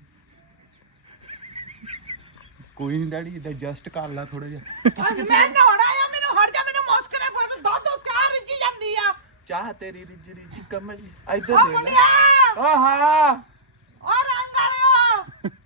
Speaker 1: ਕੋਈ ਨਹੀਂ ਡੈਡੀ ਡਾਈਜੈਸਟ ਕਰ ਲਾ ਥੋੜਾ ਜਿਹਾ
Speaker 3: ਅੱਜ ਮੈਂ ਨਹਾਉਣਾ ਆ ਮੈਨੂੰ ਹਟ ਜਾ ਮੈਨੂੰ ਮੁਸਕ ਨੇ ਫਸ ਦੁੱਧ ਚਾਹ ਰਿੱਝੀ ਜਾਂਦੀ ਆ
Speaker 1: ਚਾਹ ਤੇਰੀ ਰਿੱਝ ਰਿੱਝ ਕਮਲ
Speaker 3: ਓ
Speaker 1: ਇੱਧਰ ਦੇ ਲੈ
Speaker 3: ਮੁੰਡਿਆ
Speaker 1: ਆਹਾ
Speaker 3: ਓ ਰੰਗ ਵਾਲਿਓ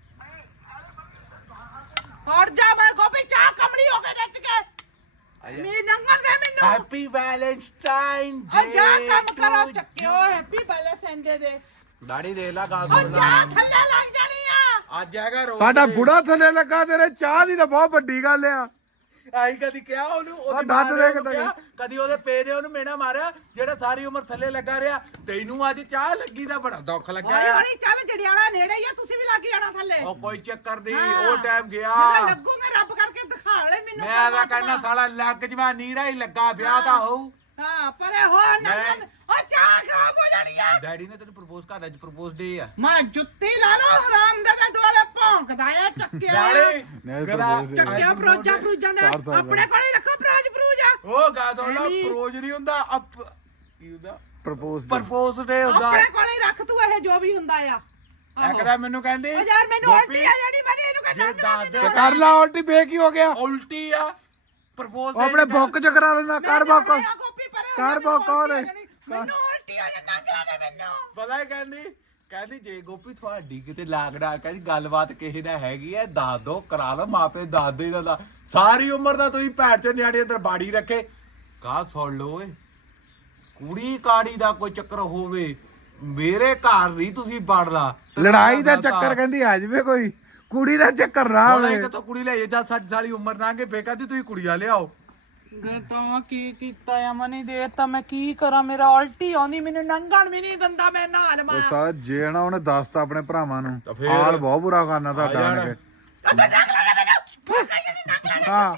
Speaker 3: ਹਟ ਜਾ ਮੈਂ ਗੋਪੀ ਚਾਹ ਕਮਲੀ ਹੋ ਕੇ ਨੱਚ ਕੇ ਮੀ ਨੰਗਲ ਦੇ ਮੈਨੂੰ
Speaker 1: ਹੈਪੀ ਵੈਲੈਂਟਾਈਨ
Speaker 3: ਓ ਜਾ ਕੰਮ ਕਰੋ ਚੱਕਿਓ ਹੈਪੀ ਵੈਲੈਂਟਾਈਨ ਦੇ
Speaker 1: ਡੈਡੀ ਦੇ ਲਾ ਗਾ
Speaker 3: ਓ ਚਾਹ ਥੱਲੇ ਲੱਗ ਜਾਣੀ ਆ
Speaker 1: ਅੱਜ ਹੈਗਾ ਰੋਜ਼
Speaker 2: ਸਾਡਾ ਬੁੜਾ ਥੱਲੇ ਲੱਗਾ ਤੇਰੇ ਚਾਹ ਦੀ ਤਾਂ ਬਹੁਤ ਵੱਡੀ ਗੱਲ ਆ
Speaker 1: ਆਈ ਕਦੀ ਕਿਹਾ ਉਹਨੂੰ ਉਹਦੀ
Speaker 2: ਦੱਸ
Speaker 1: ਮਾਂ ਨੇ
Speaker 2: ਦੇ
Speaker 1: ਉਹਨੂੰ
Speaker 2: ਕਿੱਦਾਂ
Speaker 1: ਕਿਹਾ, ਕਦੀ ਉਹਦੇ ਪੇ ਨੇ ਉਹਨੂੰ ਮੇਣਾ ਮਾਰਿਆ ਜਿਹੜਾ ਸਾਰੀ ਉਮਰ ਥੱਲੇ ਲੱਗਾ ਰਿਹਾ ਤੈਨੂੰ ਅੱਜ ਚਾਹ ਲੱਗੀ ਦਾ ਬੜਾ ਦੁੱਖ ਲੱਗਾ
Speaker 3: ਹੌਲੀ
Speaker 1: ਆ
Speaker 3: ਹੌਲੀ ਚੱਲ ਜੜਿਆਲਾ ਨੇੜੇ ਹੀ ਆ ਤੁਸੀਂ ਵੀ ਲੱਗ ਜਾਣਾ ਥੱਲੇ
Speaker 1: ਉਹ ਕੋਈ ਚੱਕਰ ਨਹੀਂ
Speaker 3: ਹਾਂ।
Speaker 1: ਉਹ ਟਾਈਮ ਗਿਆ
Speaker 3: ਜਦੋਂ ਲੱਗੂਗਾ ਰੱਬ ਕਰਕੇ ਦਿਖਾ ਲੈ ਮੈਨੂੰ
Speaker 1: ਮੈਂ ਤਾਂ ਕਹਿੰਦਾ ਸਾਲਾ ਲੱਗ ਜਵਾ ਨੀਰਾ ਹੀ ਲੱਗਾ ਵਿਆਹ ਤਾਂ ਹੋਊ
Speaker 3: ਹਾਂ ਪਰੇ ਹੋ ਨੰਗਲ ਓ ਚਾਹ ਕਰੋ ਖਰਾਬ ਹੋ ਜਾਣੀ ਆ।
Speaker 1: ਡੈਡੀ ਨੇ ਤੈਨੂੰ ਪ੍ਰਪੋਜ਼ ਕਰਨਾ, ਅੱਜ ਪ੍ਰਪੋਜ਼ ਡੇ ਆ।
Speaker 3: ਮੈਂ ਜੁੱਤੀ ਲਾ ਲਓ ਹਰਾਮ ਦੇ ਦੁਆਲੇ ਭੌਂਕਦਾ ਆ ਚੱਕਿਆ ਚੱਕਿਆ ਪ੍ਰੋਜਾਂ ਦੇ ਆਪਣੇ ਕੋਲ ਹੀ ਰੱਖੋ ਪ੍ਰੋਜ
Speaker 1: ਉਹ ਗਾ ਤੋਲਾ ਪ੍ਰੋਜ ਨਹੀਂ ਹੁੰਦਾ ਕੀ ਹੁੰਦਾ
Speaker 2: ਪ੍ਰਪੋਜ਼
Speaker 1: ਪ੍ਰਪੋਜ਼ ਡੇ ਹੁੰਦਾ
Speaker 3: ਆਪਣੇ ਕੋਲ ਹੀ ਰੱਖ ਤੂੰ ਇਹ ਜੋ ਵੀ ਹੁੰਦਾ ਆ।
Speaker 1: ਐਕਦਾ ਮੈਨੂੰ ਕਹਿੰਦੀ
Speaker 3: ਓ ਯਾਰ ਮੈਨੂੰ ਉਲਟੀ ਆ ਜਿਹੜੀ ਮੈਂ ਇਹਨੂੰ ਕਹਿੰਦਾ
Speaker 2: ਕਰ ਲਾ ਉਲਟੀ ਫੇਰ ਕੀ ਹੋ ਗਿਆ
Speaker 1: ਉਲਟੀ ਆ ਪ੍ਰਪੋਜ਼
Speaker 2: ਆਪਣੇ ਬੁੱਕ ਚ ਕਰਾ ਲੈਣਾ ਕਰ ਬੁੱਕ ਕਰ ਬੁੱਕ ਉਹਦੇ
Speaker 3: ਮੈਨੂੰ ਉਲਟੀ ਆ ਜਾਂਦਾ ਕਰਾ ਮੈਨੂੰ
Speaker 1: ਪਤਾ ਕਹਿੰਦੀ ਜੇ ਗੋਪੀ ਤੁਹਾਡੀ ਕਿਤੇ ਲਾਗੜਾ ਕਹਿੰਦੀ ਗੱਲਬਾਤ ਕਿਸੇ ਦਾ ਹੈਗੀ ਐ ਦੱਸ ਦੋ ਕਰਾ ਲਓ ਮਾਪੇ ਦਾਦੇ ਦਾ ਸਾਰੀ ਉਮਰ ਦਾ ਤੁਸੀਂ ਭੈਣ ਚੋਂ ਨਿਆਣੇ ਅੰਦਰ ਬਾੜੀ ਰੱਖੇ ਕਾ ਸੁਣ ਲਓ ਓਏ ਕੁੜੀ ਕਾੜੀ ਦਾ ਕੋਈ ਚੱਕਰ ਹੋਵੇ ਮੇਰੇ ਘਰ ਨਹੀਂ ਤੁਸੀਂ ਵੜਦਾ
Speaker 2: ਲੜਾਈ ਦਾ ਚੱਕਰ ਕਹਿੰਦੀ ਆ ਜਵੇ ਕੋਈ ਕੁੜੀ ਦਾ ਚੱਕਰ ਨਾ ਹੋਵੇ
Speaker 1: ਕਿਤੋਂ ਕੁੜੀ ਲੈ ਜਾ 60 ਸਾਲੀ ਉਮਰ ਨਾਂਗੇ ਫੇਕਾ ਦੀ ਤੁਸੀਂ ਕੁੜੀਆਂ ਲਿਆਓ
Speaker 3: ਤਾਂ ਕੀ ਕੀਤਾ ਆ ਮਨੀ ਦੇ ਤਾਂ ਮੈਂ ਕੀ ਕਰਾਂ ਮੇਰਾ ਉਲਟੀ ਆਉਂਦੀ ਮੈਨੂੰ ਨੰਗਣ ਵੀ ਨਹੀਂ ਦਿੰਦਾ ਮੈਂ ਨਹਾਣ ਮਾ
Speaker 2: ਉਹ ਸਾਲਾ ਜੇ ਨਾ ਉਹਨੇ ਦੱਸਤਾ ਆਪਣੇ ਭਰਾਵਾਂ ਨੂੰ ਹਾਲ ਬਹੁਤ ਬੁਰਾ ਕਰਨਾ ਤੁਹਾਡਾ ਉਹਨੇ ਹਾਂ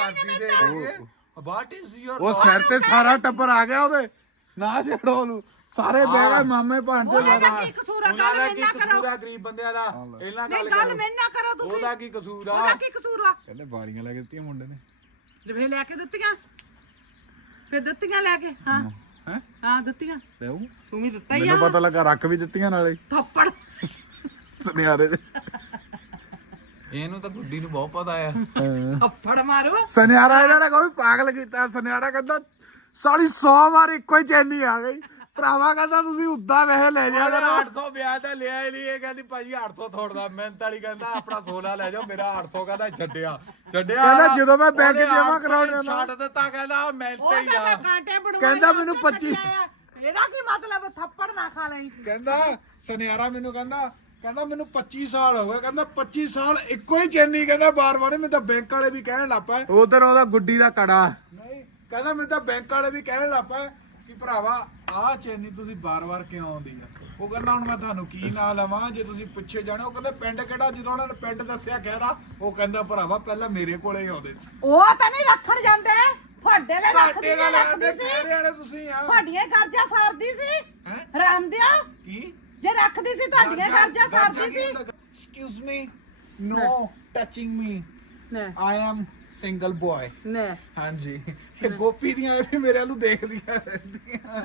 Speaker 1: ਵਾਟ ਇਜ਼ ਯੋਰ
Speaker 2: ਉਹ ਸਿਰ ਤੇ ਸਾਰਾ ਟੱਬਰ ਆ ਗਿਆ ਉਹਦੇ ਨਾ ਛੇੜੋ ਉਹਨੂੰ ਸਾਰੇ ਬਹਿ ਗਏ ਮਾਮੇ ਭਾਂਜੇ
Speaker 3: ਉਹਦਾ ਕੀ ਕਸੂਰ ਆ ਗੱਲ ਮੈਂ ਨਾ ਕਰੋ
Speaker 1: ਗਰੀਬ ਬੰਦਿਆਂ ਦਾ ਇਹਨਾਂ
Speaker 3: ਨਹੀਂ ਗੱਲ ਮੈਂ ਨਾ ਕਰੋ ਤੁਸੀਂ
Speaker 1: ਉਹਦਾ ਕੀ ਕਸੂਰ ਆ
Speaker 3: ਉਹਦਾ ਕੀ ਕਸੂਰ ਆ
Speaker 2: ਕਹਿੰਦੇ ਬਾੜੀਆਂ ਲੈ ਕੇ ਦਿੱਤੀਆਂ ਮੁੰਡੇ ਨੇ
Speaker 3: ਫੇਰ ਲੈ ਕੇ ਦਿੱਤੀਆਂ ਫੇਰ ਦਿੱਤੀਆਂ ਲੈ ਕੇ ਹਾਂ
Speaker 2: ਹੈ
Speaker 3: ਹਾਂ ਦਿੱਤੀਆਂ
Speaker 2: ਤੇ ਉਹ
Speaker 3: ਤੂੰ ਵੀ ਦਿੱਤਾ ਹੀ ਆ
Speaker 2: ਮੈਨੂੰ ਪਤਾ ਲੱਗਾ ਰੱਖ ਵੀ ਦਿੱਤੀਆਂ ਨਾਲੇ
Speaker 3: ਥੱਪੜ
Speaker 2: ਸੁਨਿਆਰੇ ਦੇ
Speaker 1: ਇਹਨੂੰ ਤਾਂ ਗੁੱਡੀ ਨੂੰ ਬਹੁਤ ਪਤਾ ਆ
Speaker 3: ਥੱਪੜ ਮਾਰੋ
Speaker 2: ਸੁਨਿਆਰਾ ਇਹਨਾਂ ਨੇ ਕੋਈ ਪਾਗਲ ਕੀਤਾ ਸੁਨਿਆਰਾ ਕਹਿੰਦਾ ਸਾਲੀ 100 ਵਾਰ ਇੱਕੋ ਹੀ ਚੈਨੀ ਆ ਗਈ ਭਰਾਵਾ ਕਹਿੰਦਾ ਤੁਸੀਂ ਉੱਦਾਂ ਵੈਸੇ ਲੈ ਜਾ ਕਰੋ
Speaker 1: 800 ਵਿਆਹ ਤਾਂ ਲਿਆ ਹੀ ਨਹੀਂ ਇਹ ਕਹਿੰਦੀ ਭਾਜੀ 800 ਥੋੜਦਾ ਮਿਹਨਤ ਵਾਲੀ ਕਹਿੰਦਾ ਆਪਣਾ 16 ਲੈ ਜਾਓ ਮੇਰਾ 800 ਕਹਿੰਦਾ ਛੱਡਿਆ
Speaker 2: ਕਹਿੰਦਾ ਜਦੋਂ ਮੈਂ ਬੈਂਕ ਜਮਾ ਕਰਾਉਣ ਜਾਂਦਾ
Speaker 1: ਛੱਡ ਦਿੱਤਾ ਕਹਿੰਦਾ ਮਿਹਨਤ ਹੀ ਆ
Speaker 3: ਕਾਂਟੇ ਬਣਵਾਏ
Speaker 2: ਕਹਿੰਦਾ ਮੈਨੂੰ 25
Speaker 3: ਇਹਦਾ ਕੀ ਮਤਲਬ ਥੱਪੜ ਨਾ ਖਾ ਲਈ
Speaker 2: ਕਹਿੰਦਾ ਸੁਨਿਆਰਾ ਮੈਨੂੰ ਕਹਿੰਦਾ ਮੈਨੂੰ 25 ਸਾਲ ਹੋ ਗਏ ਕਹਿੰਦਾ 25 ਸਾਲ ਇੱਕੋ ਹੀ ਚੈਨੀ ਕਹਿੰਦਾ ਬਾਰ-ਬਾਰ ਮੈਨੂੰ ਤਾਂ ਬੈਂਕ ਵਾਲੇ ਵੀ ਕਹਿਣ ਲੱਪਾ ਉਧਰ ਉਹਦਾ ਗੁੱਡੀ ਦਾ ਕੜਾ ਨਹੀਂ ਕਹਿੰਦਾ ਮੈਨੂੰ ਤਾਂ ਬੈਂਕ ਵਾਲੇ ਵੀ ਕਹਿਣ ਲੱਪਾ ਕਿ ਭਰਾਵਾ ਆਹ ਚੈਨੀ ਤੁਸੀਂ ਬਾਰ-ਬਾਰ ਕਿਉਂ ਆਉਂਦੀ ਆ ਉਹ ਕਹਿੰਦਾ ਹੁਣ ਮੈਂ ਤੁਹਾਨੂੰ ਕੀ ਨਾਂ ਲਵਾਂ ਜੇ ਤੁਸੀਂ ਪਿੱਛੇ ਜਾਣਾ ਉਹ ਕਹਿੰਦਾ ਪਿੰਡ ਕਿਹੜਾ ਜਦੋਂ ਉਹਨਾਂ ਨੇ ਪਿੰਡ ਦੱਸਿਆ ਖਹਿਰਾ ਉਹ ਕਹਿੰਦਾ ਭਰਾਵਾ ਪਹਿਲਾਂ ਮੇਰੇ ਕੋਲੇ ਹੀ ਆਉਂਦੇ
Speaker 3: ਉਹ ਤਾਂ ਨਹੀਂ ਰੱਖਣ ਜਾਂਦੇ ਤੁਹਾਡੇ ਲਈ ਰੱਖਦੀ
Speaker 2: ਗੱਲ ਕਰਦੇ
Speaker 3: ਸੀ
Speaker 2: ਖਹਿਰੇ ਵਾਲੇ ਤੁਸੀਂ ਆ
Speaker 3: ਤੁਹਾਡੀਆਂ ਕਰਜ਼ਾ ਸਾਰਦੀ ਸੀ ਰਾਮਦਿਆ
Speaker 2: ਕੀ
Speaker 3: ਜੇ ਰੱਖਦੀ ਸੀ ਤੁਹਾਡੀਆਂ ਕਰਜ਼ਾ ਸਾਰਦੀ ਸੀ
Speaker 2: ਐਕਸਕਿਊਜ਼ ਮੀ ਨੋ ਟੱਚਿੰਗ ਮੀ
Speaker 3: ਨੇ
Speaker 2: ਆਈ ਐਮ ਸਿੰਗਲ ਬॉय
Speaker 3: ਨੇ
Speaker 2: ਹਾਂਜੀ ਇਹ ਗੋਪੀ ਦੀਆਂ ਇਹ ਵੀ ਮੇਰੇ ਵੱਲੋਂ ਦੇਖਦੀਆਂ ਰਹਿੰਦੀਆਂ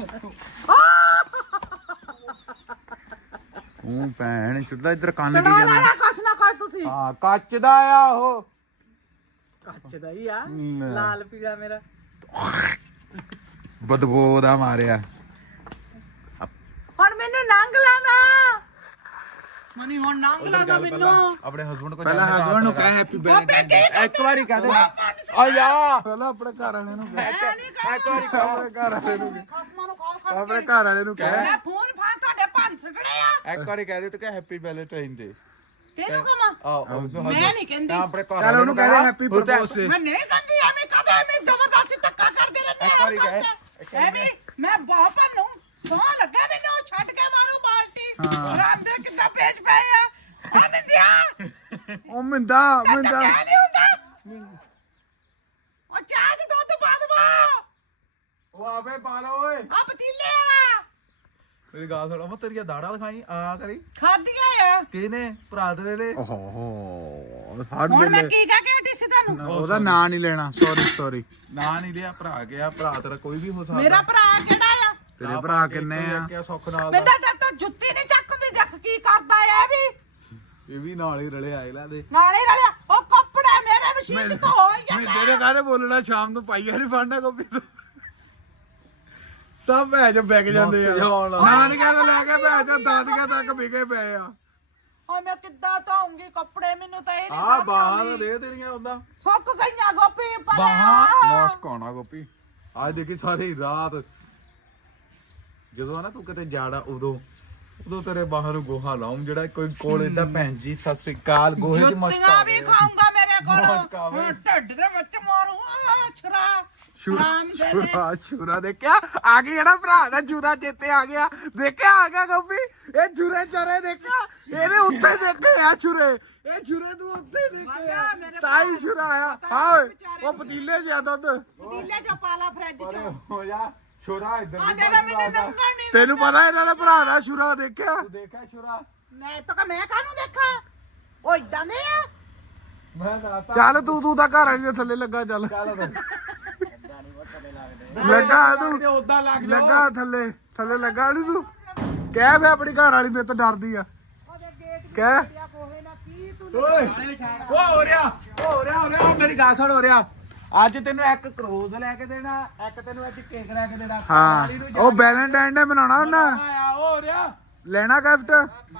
Speaker 2: ਉਹ ਭੈਣ ਚੁੱਲਾ ਇੱਧਰ ਕੰਨ ਕੀ
Speaker 3: ਚੜਾ ਲੈਣਾ ਕੁਛ ਨਾ ਕੁਛ ਤੁਸੀਂ
Speaker 2: ਹਾਂ ਕੱਚ ਦਾ ਆ ਉਹ
Speaker 3: ਕੱਚ ਦਾ ਹੀ ਆ ਲਾਲ ਪੀਲਾ ਮੇਰਾ
Speaker 2: ਬਦਬੂ ਦਾ ਮਾਰਿਆ
Speaker 3: ਹੁਣ ਮੈਨੂੰ ਨੰਗ ਲਾਣਾ ਮਨੀ ਹੁਣ ਨੰਗ ਲਾਦਾ ਮੈਨੂੰ
Speaker 1: ਆਪਣੇ ਹਸਬੰਡ ਕੋਲ
Speaker 2: ਪਹਿਲਾਂ ਹਸਬੰਡ ਨੂੰ ਕਹਿ ਹੈਪੀ ਬਰਥਡੇ
Speaker 1: ਇੱਕ ਵਾਰੀ ਕਹਿ ਦੇ ਆ ਯਾ
Speaker 2: ਪਹਿਲਾਂ ਆਪਣੇ ਘਰ ਵਾਲੇ ਨੂੰ ਕਹਿ
Speaker 1: ਇੱਕ ਵਾਰੀ
Speaker 2: ਆਪਣੇ ਘਰ ਵਾਲੇ ਨੂੰ
Speaker 3: ਖਸਮਾਂ ਨੂੰ ਖਾਓ
Speaker 2: ਆਪਣੇ ਘਰ ਵਾਲੇ ਨੂੰ ਕਹਿ
Speaker 3: ਮੈਂ ਫੋਨ ਫਾਂ ਤੁਹਾਡੇ ਭੰਨ ਸਕੜੇ ਆ
Speaker 1: ਇੱਕ ਵਾਰੀ ਕਹਿ ਦੇ ਤੂੰ ਕਿ ਹੈਪੀ ਵੈਲੈਂਟਾਈਨ ਡੇ
Speaker 3: ਕਿਹਨੂੰ ਕਮਾ ਮੈਂ ਨਹੀਂ ਕਹਿੰਦੀ
Speaker 1: ਆਪਣੇ ਘਰ
Speaker 2: ਚੱਲ ਉਹਨੂੰ ਕਹਿ ਦੇ ਹੈਪੀ ਬਰਥਡੇ
Speaker 3: ਮੈਂ ਨਹੀਂ ਕਹਿੰਦੀ ਐਵੇਂ ਕਦੇ ਮੈਂ ਜ਼ਬਰਦਸਤੀ ਧੱਕਾ ਕਰਦੇ ਰਹਿੰਦੇ
Speaker 1: ਇੱਕ ਵਾਰੀ ਕਹਿ
Speaker 3: ਐਵੇਂ ਮੈਂ ਬਾਪਾ ਨੂੰ ਸੋਹ ਲੱਗਾ ਮੈਨੂੰ ਛੱਡ ਕੇ ਮਾਰੋ ਬਾਲਟੀ ਰਾਮ ਦੇ ਕਿੱਦਾਂ ਪੇਜ ਪਏ ਆ ਆ ਮਿੰਦਿਆ
Speaker 2: ਉਹ ਮਿੰਦਾ ਮਿੰਦਾ
Speaker 3: ਕਿਆ ਨਹੀਂ ਹੁੰਦਾ ਉਹ ਚਾਹ ਦੀ ਦੁੱਧ ਪਾ ਦਵਾ
Speaker 1: ਉਹ ਆਵੇ ਪਾ ਲਓ ਓਏ
Speaker 3: ਆ ਪਤੀਲੇ ਆ
Speaker 1: ਮੇਰੀ ਗੱਲ ਸੁਣ ਮੈਂ ਤੇਰੀਆਂ ਦਾੜਾ ਦਿਖਾਈ ਆ ਕਰੀ
Speaker 3: ਖਾਦੀਆਂ ਆ
Speaker 1: ਕਿਹਨੇ ਭਰਾ ਦੇ ਨੇ
Speaker 2: ਓਹੋ ਹਰ
Speaker 3: ਹੁਣ ਮੈਂ
Speaker 2: ਵੇਲੇ
Speaker 3: ਕੀ ਕਹਿ ਕੇ ਹਟੀ ਸੀ ਤੁਹਾਨੂੰ
Speaker 2: ਉਹਦਾ ਨਾਂ ਨਹੀਂ ਲੈਣਾ ਸੌਰੀ
Speaker 1: ਨਾ ਨਹੀਂ ਲਿਆ ਭਰਾ ਗਿਆ ਭਰਾ ਤੇਰਾ ਕੋਈ ਵੀ ਹੋ ਸਕਦਾ
Speaker 3: ਮੇਰਾ ਭਰਾ ਕਿਹੜਾ ਆ
Speaker 2: ਤੇਰੇ ਭਰਾ ਕਿੰਨੇ ਆ
Speaker 1: ਕਿਆ ਸੁੱਖ ਨਾਲ
Speaker 3: ਮੇਰਾ ਤਾਂ ਜੁੱਤੀ ਨਹੀਂ ਚੱਕਦੀ ਦੇਖ ਕੀ ਕਰਦਾ ਆ ਇਹ ਵੀ
Speaker 1: ਇਹ ਵੀ ਨਾਲ ਹੀ ਰਲੇ ਆਏ ਲੈ ਦੇ
Speaker 3: ਨਾਲੇ ਰਲਿਆ ਉਹ ਕੱਪੜਾ ਮੇਰੇ ਮਸ਼ੀਨ ਤੋਂ ਹੋ
Speaker 2: ਮੈਂ
Speaker 3: ਜਾਂਦਾ
Speaker 2: ਤੇਰੇ ਕਾਹਦੇ ਬੋਲਣਾ ਸ਼ਾਮ ਨੂੰ ਪਾਈਆ ਨਹੀਂ ਫੜਨਾ ਕੋਪੀ ਤੋਂ ਸਭ ਭੈ ਜੋ ਬੈਗ ਜਾਂਦੇ ਆ ਨਾਨਕਿਆਂ ਤੋਂ ਲੈ ਕੇ ਭੈ ਜੋ ਦਾਦੀਆਂ ਤੱਕ ਵਿਕੇ ਪਏ ਆ
Speaker 3: ਓਏ ਮੈਂ ਕਿੱਦਾਂ ਧੋਉਂਗੀ ਕੱਪੜੇ ਮੈਨੂੰ ਤਾਂ ਇਹ ਨਹੀਂ
Speaker 1: ਆ ਬਾਹਾਂ ਦੇ ਤੇਰੀਆਂ ਉਦਾਂ
Speaker 3: ਸੁੱਕ ਗਈਆਂ ਗੋਪੀ ਪਰ
Speaker 2: ਮੌਸਕ ਆਉਣਾ ਗੋਪੀ
Speaker 1: ਅੱਜ ਦੇਖੀ ਸਾਰੀ ਰਾਤ ਜਦੋਂ ਨਾ ਤੂੰ ਕਿਤੇ ਜਾੜਾ ਉਦੋਂ ਤੇਰੇ ਬਾਹਰ ਨੂੰ ਗੋਹਾ ਲਾਉਂ ਜਿਹੜਾ ਕੋਈ ਕੋਲ ਇਹਦਾ ਭੈਣ ਜੀ ਸਤਿ ਸ੍ਰੀ ਅਕਾਲ ਗੋਹੇ ਦੀ ਮਸਕਾ
Speaker 3: ਜੁੱਤੀਆਂ ਵੀ ਖਾਊਂਗਾ ਮੇਰੇ
Speaker 1: ਮੌਸਕਾ
Speaker 3: ਕੋਲ
Speaker 1: ਵੇ।
Speaker 3: ਹੁਣ ਢਿੱਡ ਦੇ ਵਿੱਚ ਮਾਰੂ ਛੁਰਾ
Speaker 2: ਛੁਰਾ ਦੇਖਿਆ ਆ ਗਈ ਜਿਹੜਾ ਭਰਾ ਦਾ ਛੁਰਾ ਚੇਤੇ ਆ ਗਿਆ ਦੇਖਿਆ ਆ ਗਿਆ ਗੋਪੀ ਇਹ ਛੁਰੇ ਚਾਰੇ ਦੇਖਿਆ ਇਹਨੇ ਉੱਤੇ ਦੇਖੇ ਆ ਛੁਰੇ ਇਹ ਛੁਰੇ ਤੂੰ ਉੱਤੇ ਦੇਖੇ ਆ ਤਾਈ ਛੁਰਾ ਆਇਆ ਹਾਂ ਓਏ ਉਹ ਪਤੀਲੇ ਜਿਆ ਦੁੱਧ
Speaker 3: ਪਤੀਲੇ ਚ ਪਾ ਲਾ ਫ੍ਰਿਜ ਚ
Speaker 1: ਹੋ ਜਾ ਛੁਰਾ ਇੱਧਰ
Speaker 3: ਆ ਦੇ ਮੈਨੂੰ ਨੰਗਣ ਨਹੀਂ
Speaker 2: ਤੈਨੂੰ ਪਤਾ ਇਹਨਾਂ ਦੇ ਭਰਾ ਦਾ ਸ਼ੁਰਾ ਦੇਖਿਆ
Speaker 1: ਦੇਖਿਆ ਛੁਰਾ
Speaker 3: ਮੈਂ ਤਾਂ ਮੈਂ ਕਾਹਨੂੰ ਦੇਖਾਂ ਉਹ ਇਦਾਂ ਦੇ ਆ
Speaker 1: ਮੈਂ ਨਾ
Speaker 2: ਚੱਲ ਤੂੰ ਤਾਂ ਘਰ ਵਾਲੀ ਦੇ ਥੱਲੇ ਲੱਗਾ ਚੱਲ ਲੱਗਾ ਤੂੰ
Speaker 1: ਉਦਾਂ ਲੱਗ
Speaker 2: ਲੱਗਾ ਥੱਲੇ ਲੱਗਾ ਨਹੀਂ ਤੂੰ ਕਹਿ ਫੇ ਆਪਣੀ ਘਰ ਵਾਲੀ ਮੇਰੇ ਤੋਂ ਡਰਦੀ ਆ ਕਹਿ
Speaker 3: ਕੋਹੇ ਨਾ ਕੀ ਤੂੰ
Speaker 1: ਓਏ ਉਹ ਹੋ ਰਿਹਾ ਮੇਰੀ ਗੱਲ ਸੁਣ ਹੋ ਰਿਹਾ ਅੱਜ ਤੈਨੂੰ ਇੱਕ ਕਰੋਜ਼ ਲੈ ਕੇ ਦੇਣਾ ਇੱਕ ਤੈਨੂੰ ਅੱਜ ਕੇਕ ਲੈ ਕੇ ਦੇਣਾ
Speaker 2: ਹਾਂ ਉਹ ਵੈਲੈਂਟਾਈਨ ਡੇ ਮਨਾਉਣਾ ਉਹਨਾਂ
Speaker 1: ਆ ਉਹ ਹੋ ਰਿਹਾ
Speaker 2: ਲੈਣਾ ਗਿਫਟ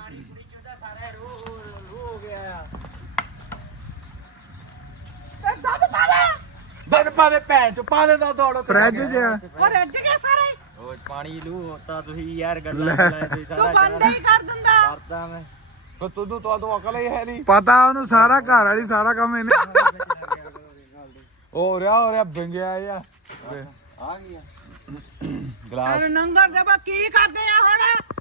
Speaker 3: ਤੇ ਦੁੱਧ ਪਾ ਲੈ
Speaker 1: ਦੁੱਧ ਪਾ ਦੇ ਭੈਣ ਚ ਪਾ ਦੇ ਦੌੜ
Speaker 2: ਫ੍ਰਿਜ 'ਚ ਆ।
Speaker 3: ਉਹ ਰੱਜ ਗਏ ਸਾਰੇ
Speaker 4: ਉਹ ਪਾਣੀ ਲੂ ਤਾਂ ਤੁਸੀਂ ਯਾਰ ਗੱਲਾਂ ਚਲਾਏ ਤੁਸੀਂ
Speaker 3: ਤੂੰ
Speaker 4: ਸਾਰਾ
Speaker 3: ਬੰਦ ਹੀ ਕਰ ਦਿੰਦਾ
Speaker 4: ਕਰਦਾ ਮੈਂ
Speaker 1: ਤੂੰ ਅਕਲ ਹੀ ਹੈ ਨਹੀਂ
Speaker 2: ਪਤਾ ਉਹਨੂੰ ਸਾਰਾ ਘਰ ਵਾਲੀ ਸਾਰਾ ਕੰਮ ਇਹਨੇ
Speaker 1: ਹੋ ਰਿਹਾ ਬਿੰਗਿਆ ਆ
Speaker 4: ਆ ਗਿਆ
Speaker 1: ਗਲਾਸ
Speaker 3: ਅਰੇ ਨੰਗਰ ਦੇ ਬਾ ਕੀ ਕਰਦੇ ਆ ਹੁਣ